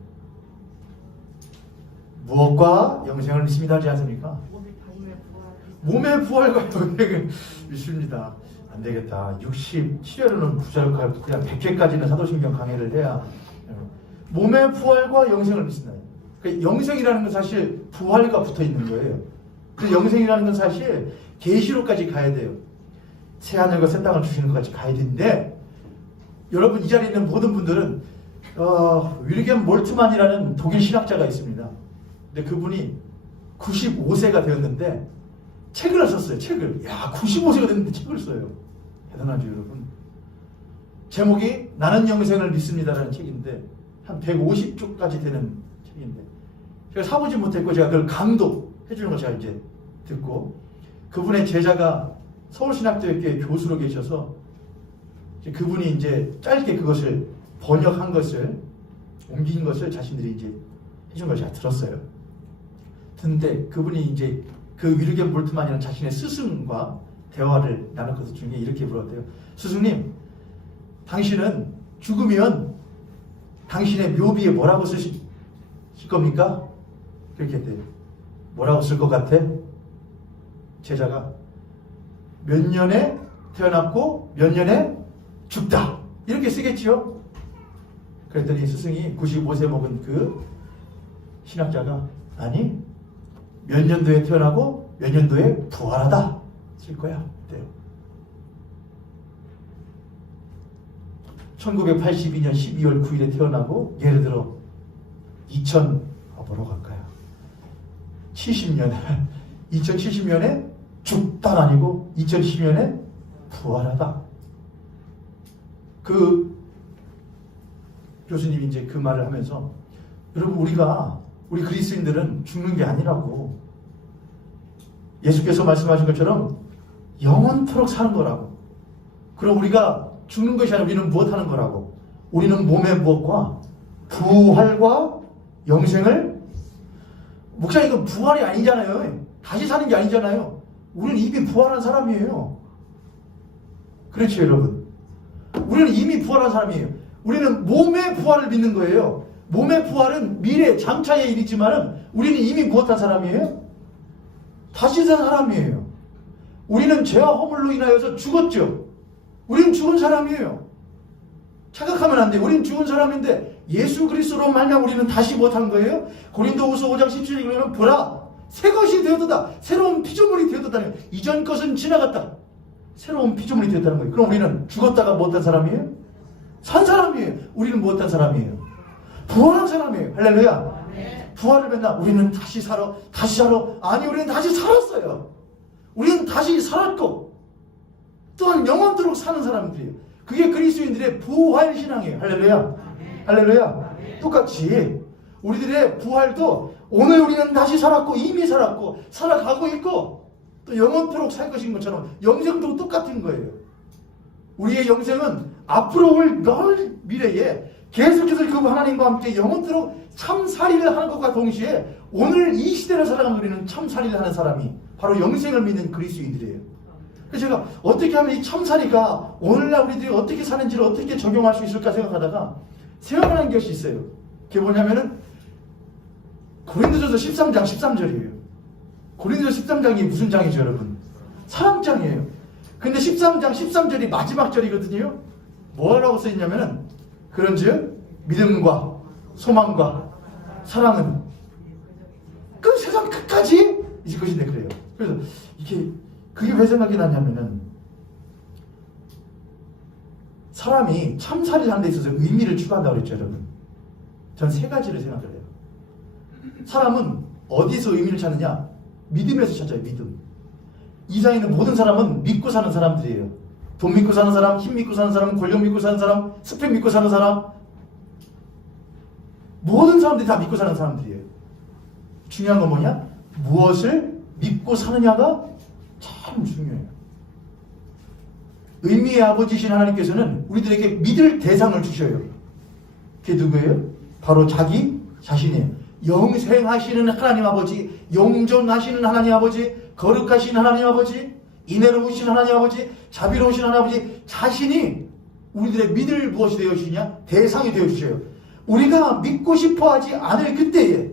무엇과 영생을 믿습니다 하지 않습니까? 몸의 부활과 영생을 믿습니다. 안 되겠다. 67회로는 부자력할 그냥 100회까지는 사도신경 강해를 해야. 몸의 부활과 영생을 믿습니다. 그러니까 영생이라는 건 사실 부활과 붙어 있는 거예요. 그 영생이라는 건 사실 계시로까지 가야 돼요. 새 하늘과 새 땅을 주시는 것까지 가야 되는데, 여러분 이 자리에 있는 모든 분들은 윌리엄 몰트만이라는 독일 신학자가 있습니다. 근데 그분이 95세가 되었는데 책을 썼어요. 책을. 95세가 됐는데 책을 써요. 대단하죠, 여러분. 제목이 나는 영생을 믿습니다라는 책인데 한 150쪽까지 되는 책인데, 제가 사보지 못했고 제가 그걸 강독해 주는 걸 제가 이제 듣고, 그분의 제자가 서울신학대학교의 교수로 계셔서 그분이 이제 짧게 그것을 번역한 것을, 옮긴 것을 자신들이 이제 해준 걸 제가 들었어요. 근데 그분이 이제 그 윌리엄 볼트만이라는 자신의 스승과 대화를 나눌 것 중에 이렇게 물었대요. 스승님, 당신은 죽으면 당신의 묘비에 뭐라고 쓰실 겁니까? 그렇게 했대요. 뭐라고 쓸 것 같아? 제자가 몇 년에 태어났고 몇 년에 죽다, 이렇게 쓰겠지요? 그랬더니 스승이 95세 먹은 그 신학자가 아니, 몇 년도에 태어나고 몇 년도에 부활하다 쓸 거야. 그때요. 1982년 12월 9일에 태어나고 예를 들어 뭐로 갈까요? 70년 2070년에 죽다 아니고 2070년에 부활하다. 그 교수님이 이제 그 말을 하면서, 여러분 우리 그리스도인들은 죽는 게 아니라고, 예수께서 말씀하신 것처럼 영원토록 사는 거라고. 그럼 우리가 죽는 것이 아니라 우리는 무엇 하는 거라고? 우리는 몸의 무엇과 부활과 영생을, 목사님 이건 부활이 아니잖아요. 다시 사는 게 아니잖아요. 우리는 이미 부활한 사람이에요. 그렇죠, 여러분? 우리는 이미 부활한 사람이에요. 우리는 몸의 부활을 믿는 거예요. 몸의 부활은 미래 장차의 일이지만은 우리는 이미 무엇한 사람이에요? 다시 산 사람이에요. 우리는 죄와 허물로 인하여서 죽었죠. 우리는 죽은 사람이에요. 착각하면 안 돼요. 우리는 죽은 사람인데 예수 그리스도로 말미암아 우리는 다시 못한 거예요. 고린도후서 5장 17절에 보면 보라 새 것이 되었도다. 새로운 피조물이 되었다는 거예요. 이전 것은 지나갔다. 새로운 피조물이 되었다는 거예요. 그럼 우리는 죽었다가 못한 사람이에요? 산 사람이에요. 우리는 못한 사람이에요. 부활한 사람이에요. 할렐루야. 부활을 맨날 우리는 다시 살아. 아니 우리는 다시 살았어요. 우리는 다시 살았고 또한 영원토록 사는 사람들이에요. 그게 그리스도인들의 부활 신앙이에요. 할렐루야. 할렐루야. 똑같이 우리들의 부활도 오늘 우리는 다시 살았고 이미 살았고 살아가고 있고 또 영원토록 살 것인 것처럼 영생도 똑같은 거예요. 우리의 영생은 앞으로 올 넓은 미래에 계속해서 그 하나님과 함께 영원토록 참살이를 하는 것과 동시에 오늘 이 시대를 살아가는 우리는 참살이를 하는 사람이 바로 영생을 믿는 그리스도인들이에요. 그래서 제가 어떻게 하면 이 참살이가 오늘날 우리들이 어떻게 사는지를 어떻게 적용할 수 있을까 생각하다가 생각나는 것이 있어요. 그게 뭐냐면은 고린도전서 13장 13절이에요. 고린도전서 13장이 무슨 장이죠, 여러분? 사랑장이에요. 근데 13장 13절이 마지막 절이거든요. 뭐라고 써있냐면은 그런즉 믿음과 소망과 사랑은 그 세상 끝까지 이제 것인데 그래요. 그래서 그게 왜 생각이 나냐면은 사람이 참살이를 하는 데 있어서 의미를 추구한다고 그랬죠, 여러분. 전 세 가지를 생각을 해요. 사람은 어디서 의미를 찾느냐? 믿음에서 찾아요, 믿음. 이 세상에 있는 모든 사람은 믿고 사는 사람들이에요. 돈 믿고 사는 사람, 힘 믿고 사는 사람, 권력 믿고 사는 사람, 스펙 믿고 사는 사람. 모든 사람들이 다 믿고 사는 사람들이에요. 중요한 건 뭐냐? 무엇을 믿고 사느냐가 참 중요해요. 의미의 아버지신 하나님께서는 우리들에게 믿을 대상을 주셔요. 그게 누구예요? 바로 자기 자신이에요. 영생하시는 하나님 아버지, 영존하시는 하나님 아버지, 거룩하신 하나님 아버지, 인애로우신 하나님 아버지, 자비로우신 하나님 아버지 자신이 우리들의 믿을 무엇이 되어주시냐? 대상이 되어주셔요. 우리가 믿고 싶어하지 않을 그때에,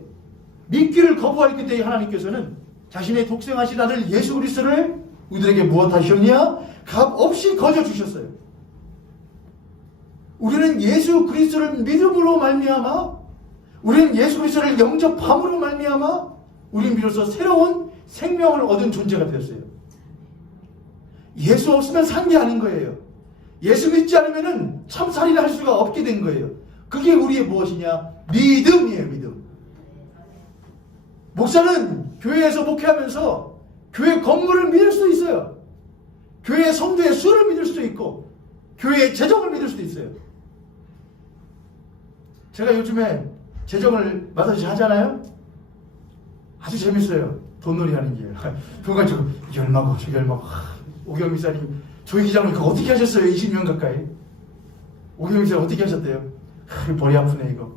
믿기를 거부할 그때에 하나님께서는 자신의 독생하신 아들 예수 그리스도를 우리들에게 무엇 하셨냐? 값 없이 거저 주셨어요. 우리는 예수 그리스도를 믿음으로 말미암아, 우리는 예수 그리스도를 영접함으로 말미암아 우리는 비로소 새로운 생명을 얻은 존재가 되었어요. 예수 없으면 산 게 아닌 거예요. 예수 믿지 않으면 참살이를 할 수가 없게 된 거예요. 그게 우리의 무엇이냐? 믿음이에요, 믿음. 목사는 교회에서 목회하면서 교회 건물을 믿을 수도 있어요. 교회 성도의 수를 믿을 수도 있고 교회의 재정을 믿을 수도 있어요. 제가 요즘에 재정을 맡아서 하잖아요. 아주 재밌어요. 돈놀이 하는 게. 그거 가지고 이게 얼마고 저게 얼마고. 오경미 목사님 조희 기장님 그거 어떻게 하셨어요? 20년 가까이. 오경미 목사님 어떻게 하셨대요? 머리 아프네 이거.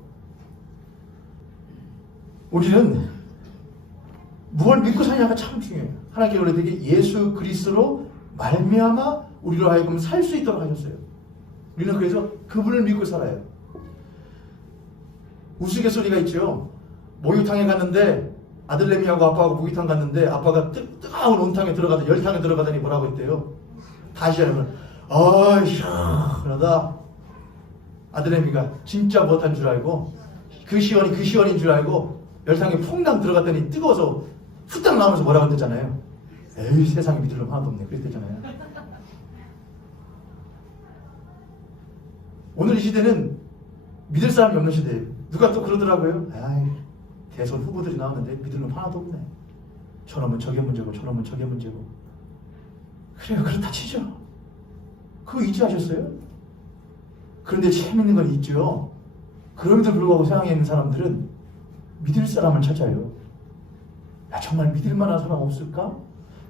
우리는 무엇을 믿고 사냐가 참 중요해요. 하나님께서 우리에게 예수 그리스도로 말미암아 우리로 하여금 살 수 있도록 하셨어요. 우리는 그래서 그분을 믿고 살아요. 우스갯소리가 있죠. 목욕탕에 갔는데 아들내미하고 아빠하고 목욕탕 갔는데 아빠가 뜨거운 온탕에 들어가더니 열탕에 들어가더니 뭐라고 했대요? 다시 하면 어이씨 그러다 아들내미가 진짜 못한 줄 알고 그 시원인 줄 알고 열탕에 퐁당 들어갔더니 뜨거워서 후딱 나오면서 뭐라고 했잖아요. 에이 세상에 믿을 놈 하나도 없네 그랬잖아요. 오늘 이 시대는 믿을 사람이 없는 시대예요. 누가 또 그러더라고요. 아이 대선 후보들이 나오는데 믿을 놈 하나도 없네. 저놈은 저게 문제고 저놈은 저게 문제고. 그래요. 그렇다 치죠. 그거 인지하셨어요? 그런데 재밌는 건 있죠. 그럼에도 불구하고 세상에 있는 사람들은 믿을 사람을 찾아요. 야, 정말 믿을 만한 사람 없을까?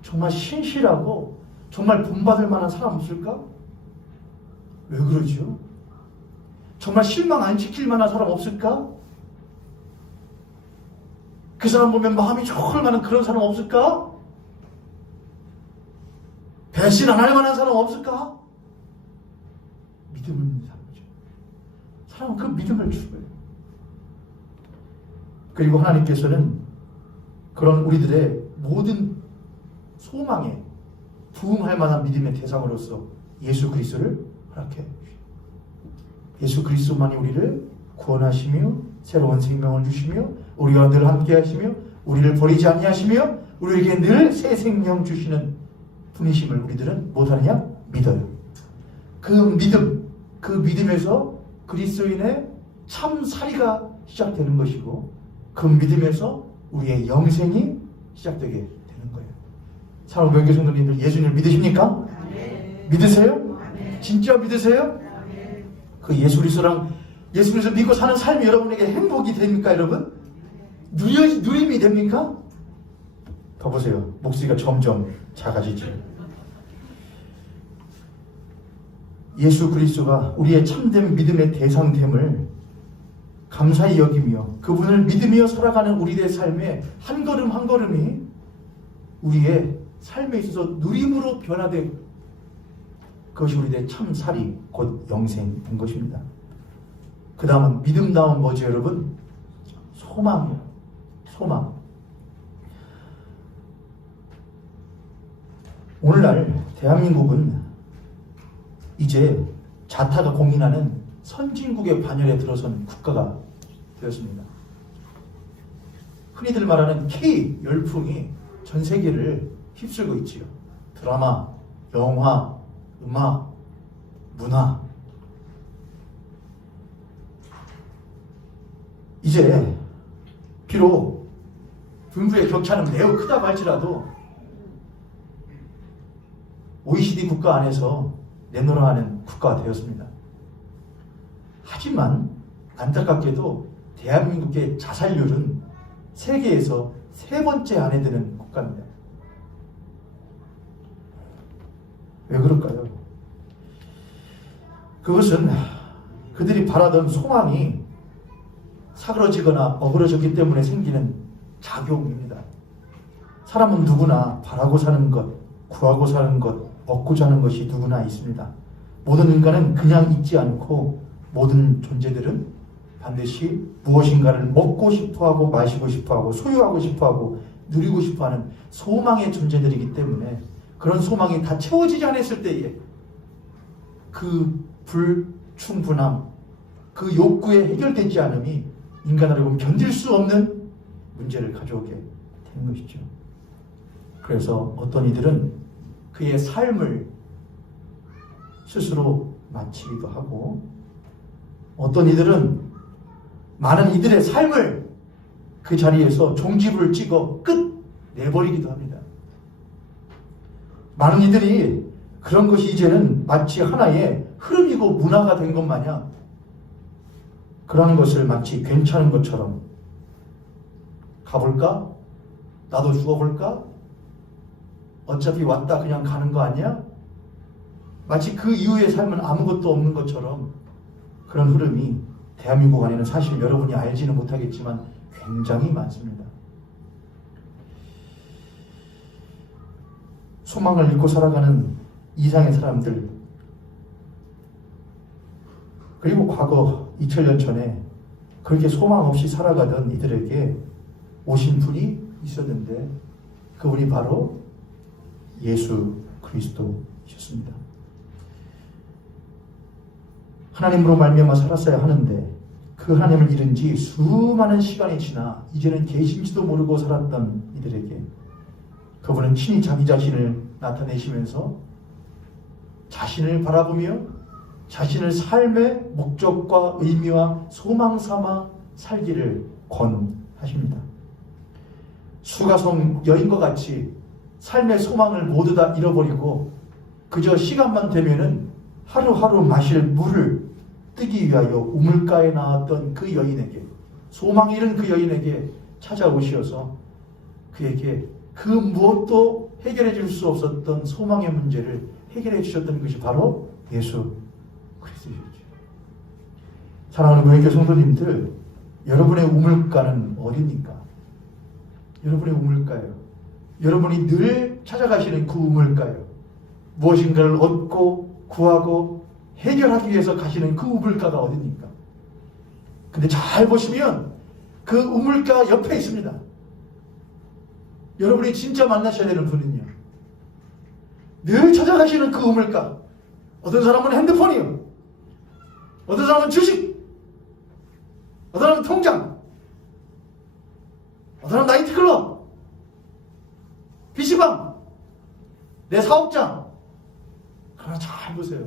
정말 신실하고 정말 본받을 만한 사람 없을까? 왜 그러죠? 정말 실망 안 시킬 만한 사람 없을까? 그 사람 보면 마음이 좋을 만한 그런 사람 없을까? 배신 안 할 만한 사람 없을까? 믿음을 믿는 사람이죠. 사람은 그 믿음을 주고요. 그리고 하나님께서는 그런 우리들의 모든 소망에 부응할 만한 믿음의 대상으로서 예수 그리스도를 허락해 주십니다. 예수 그리스도만이 우리를 구원하시며 새로운 생명을 주시며 우리와 늘 함께 하시며 우리를 버리지 아니하시며 우리에게 늘 새 생명 주시는 분이심을 우리들은 못하느냐? 믿어요. 그 믿음에서 그리스도인의 참살이가 시작되는 것이고 그 믿음에서 우리의 영생이 시작되게 되는 거예요. 사랑하는 명교 성도님들, 예수님을 믿으십니까? 네. 믿으세요? 네. 진짜 믿으세요? 네. 그 예수 그리스도랑 예수 그리스도 믿고 사는 삶이 여러분에게 행복이 됩니까, 여러분? 누림이 됩니까? 더 보세요. 목소리가 점점 작아지죠. 예수 그리스도가 우리의 참된 믿음의 대상됨을 감사히 여기며 그분을 믿으며 살아가는 우리의 삶의 한 걸음 한 걸음이 우리의 삶에 있어서 누림으로 변화된 그것이 우리의 참살이 곧 영생인 것입니다. 그 다음은 믿음 다음은 뭐죠, 여러분? 소망이요. 소망. 오늘날 대한민국은 이제 자타가 공인하는 선진국의 반열에 들어선 국가가 되었습니다. 흔히들 말하는 K 열풍이 전 세계를 휩쓸고 있지요. 드라마, 영화, 음악, 문화. 이제 비록 분부의 격차는 매우 크다고 할지라도 OECD 국가 안에서 내놓으라 하는 국가가 되었습니다. 하지만 안타깝게도 대한민국의 자살률은 세계에서 3번째 안에 드는 국가입니다. 왜 그럴까요? 그것은 그들이 바라던 소망이 사그러지거나 어그러졌기 때문에 생기는 작용입니다. 사람은 누구나 바라고 사는 것, 구하고 사는 것, 얻고자 하는 것이 누구나 있습니다. 모든 인간은 그냥 있지 않고 모든 존재들은 반드시 무엇인가를 먹고 싶어하고 마시고 싶어하고 소유하고 싶어하고 누리고 싶어하는 소망의 존재들이기 때문에 그런 소망이 다 채워지지 않았을 때에 그 불충분함, 그 욕구의 해결되지 않음이 인간으로 보면 견딜 수 없는 문제를 가져오게 되는 것이죠. 그래서 어떤 이들은 그의 삶을 스스로 마치기도 하고 어떤 이들은 많은 이들의 삶을 그 자리에서 종지부를 찍어 끝 내버리기도 합니다. 많은 이들이 그런 것이 이제는 마치 하나의 흐름이고 문화가 된 것 마냥 그런 것을 마치 괜찮은 것처럼 가볼까? 나도 죽어볼까? 어차피 왔다 그냥 가는 거 아니야? 마치 그 이후의 삶은 아무것도 없는 것처럼 그런 흐름이 대한민국 안에는 사실 여러분이 알지는 못하겠지만 굉장히 많습니다. 소망을 잃고 살아가는 이상의 사람들, 그리고 과거 2000년 전에 그렇게 소망 없이 살아가던 이들에게 오신 분이 있었는데 그분이 바로 예수 그리스도이셨습니다. 하나님으로 말미암아 살았어야 하는데 그 하나님을 잃은 지 수많은 시간이 지나 이제는 계신지도 모르고 살았던 이들에게 그분은 친히 자기 자신을 나타내시면서 자신을 바라보며 자신을 삶의 목적과 의미와 소망 삼아 살기를 권하십니다. 수가성 여인과 같이 삶의 소망을 모두 다 잃어버리고 그저 시간만 되면은 하루하루 마실 물을 뜨기 위하여 우물가에 나왔던 그 여인에게, 소망 잃은 그 여인에게 찾아오시어서 그에게 그 무엇도 해결해 줄 수 없었던 소망의 문제를 해결해 주셨던 것이 바로 예수 그리스도였죠. 사랑하는 교회 성도님들, 여러분의 우물가는 어디입니까? 여러분의 우물가예요. 여러분이 늘 찾아가시는 그 우물가예요. 무엇인가를 얻고 구하고 해결하기 위해서 가시는 그 우물가가 어디입니까? 근데 잘 보시면 그 우물가 옆에 있습니다. 여러분이 진짜 만나셔야 되는 분은요, 늘 찾아가시는 그 우물가. 어떤 사람은 핸드폰이요, 어떤 사람은 주식, 어떤 사람은 통장, 어떤 사람은 나이트클럽, PC방, 내 사업장. 그러나 잘 보세요.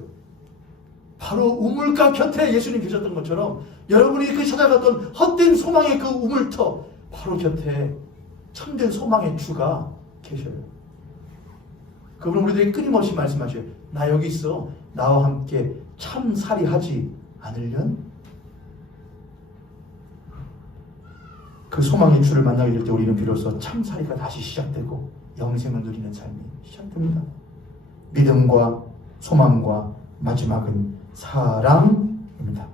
바로 우물가 곁에 예수님 계셨던 것처럼 여러분이 그 찾아갔던 헛된 소망의 그 우물터 바로 곁에 참된 소망의 주가 계셔요. 그분은 우리들에게 끊임없이 말씀하셔요. 나 여기 있어. 나와 함께 참살이 하지 않으련? 그 소망의 주를 만나게 될 때 우리는 비로소 참살이가 다시 시작되고 영생을 누리는 삶이 시작됩니다. 믿음과 소망과 마지막은 사랑입니다.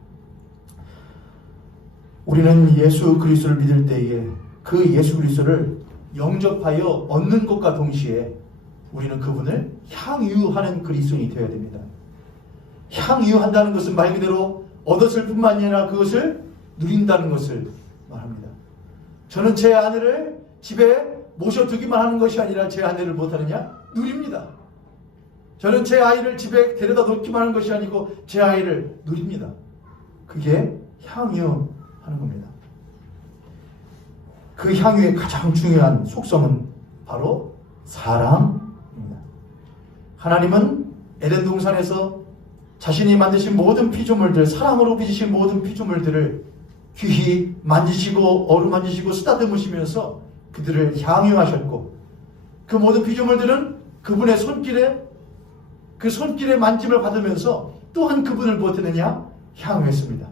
우리는 예수 그리스도를 믿을 때에 그 예수 그리스도를 영접하여 얻는 것과 동시에 우리는 그분을 향유하는 그리스도인이 되어야 됩니다. 향유한다는 것은 말 그대로 얻었을 뿐만 아니라 그것을 누린다는 것을 말합니다. 저는 제 아내를 집에 모셔두기만 하는 것이 아니라 제 아내를 못하느냐? 누립니다. 저는 제 아이를 집에 데려다 놓기만 하는 것이 아니고 제 아이를 누립니다. 그게 향유하는 겁니다. 그 향유의 가장 중요한 속성은 바로 사랑입니다. 하나님은 에덴 동산에서 자신이 만드신 모든 피조물들, 사랑으로 빚으신 모든 피조물들을 귀히 만지시고 어루만지시고 쓰다듬으시면서 그들을 향유하셨고, 그 모든 피조물들은 그분의 손길에 그 손길의 만짐을 받으면서 또한 그분을 무엇했느냐? 향유했습니다.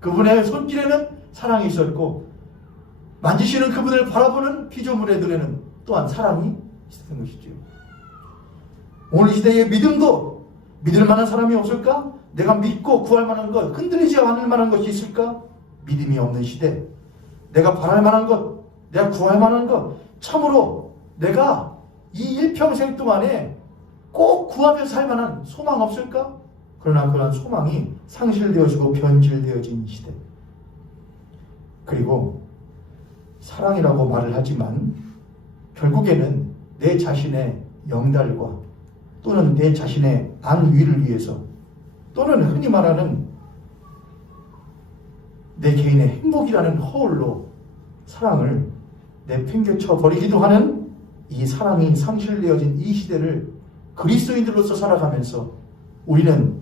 그분의 손길에는 사랑이 있었고 만지시는 그분을 바라보는 피조물의 눈에는 또한 사랑이 있었던 것이지요. 오늘 시대의 믿음도 믿을 만한 사람이 없을까? 내가 믿고 구할 만한 것, 흔들리지 않을 만한 것이 있을까? 믿음이 없는 시대, 내가 바랄 만한 것, 내가 구할 만한 것, 참으로 내가 이 일평생 동안에 꼭 구하면서 살 만한 소망 없을까? 그러나 그런 소망이 상실되어지고 변질되어진 시대. 그리고 사랑이라고 말을 하지만 결국에는 내 자신의 영달과 또는 내 자신의 안위를 위해서 또는 흔히 말하는 내 개인의 행복이라는 허울로 사랑을 내팽개쳐 버리기도 하는 이 사랑이 상실되어진 이 시대를 그리스도인들로서 살아가면서 우리는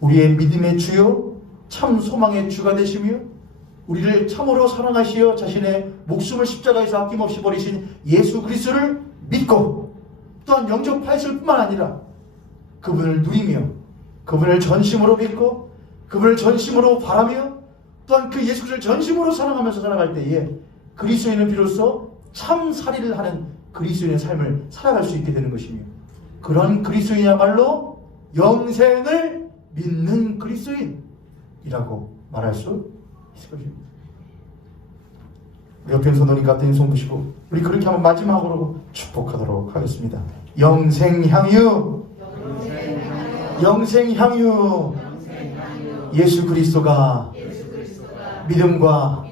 우리의 믿음의 주요 참 소망의 주가 되시며 우리를 참으로 사랑하시어 자신의 목숨을 십자가에서 아낌없이 버리신 예수 그리스도를 믿고 또한 영접하였을 뿐만 아니라 그분을 누리며 그분을 전심으로 믿고 그분을 전심으로 바라며 또한 그 예수 그리스도를 전심으로 사랑하면서 살아갈 때에 그리스도인은 비로소 참살이를 하는 그리스도인의 삶을 살아갈 수 있게 되는 것이며 그런 그리스도인이야말로 영생을 믿는 그리스도인이라고 말할 수 있을 것입니다. 우리 옆에 성도님 갑자기 손 드시고 우리 그렇게 한번 마지막으로 축복하도록 하겠습니다. 영생향유, 영생향유, 예수 그리스도가 믿음과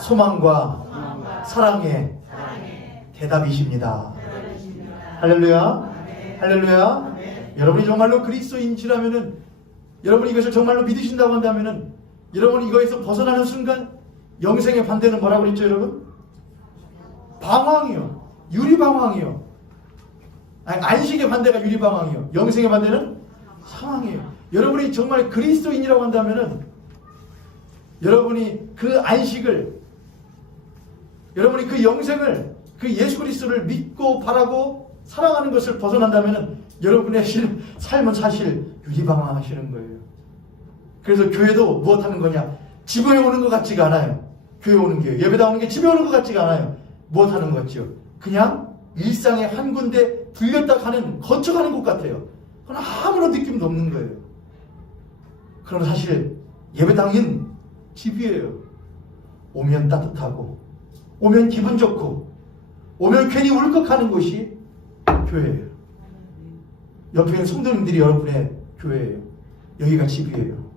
소망과 사랑의 대답이십니다. 할렐루야, 할렐루야. 여러분이 정말로 그리스도인이라면은, 여러분이 이것을 정말로 믿으신다고 한다면은, 여러분이 이거에서 벗어나는 순간 영생의 반대는 뭐라고 그랬죠, 여러분? 방황이요. 유리방황이요. 아니, 안식의 반대가 유리방황이요. 영생의 반대는 상황이에요. 여러분이 정말 그리스도인이라고 한다면은 여러분이 그 안식을, 여러분이 그 영생을, 그 예수 그리스도를 믿고 바라고 사랑하는 것을 벗어난다면은 여러분의 삶은 사실 유리방황하시는 거예요. 그래서 교회도 무엇 하는 거냐? 집에 오는 것 같지가 않아요. 교회 오는 게, 예배당 오는 게 집에 오는 것 같지가 않아요. 무엇 하는 것 같죠? 그냥 일상의 한 군데 들렸다 가는, 거쳐가는 것 같아요. 그건 아무런 느낌도 없는 거예요. 그럼 사실 예배당은 집이에요. 오면 따뜻하고, 오면 기분 좋고, 오면 괜히 울컥하는 곳이 교회예요. 옆에 있는 성도님들이 여러분의 교회예요. 여기가 집이에요.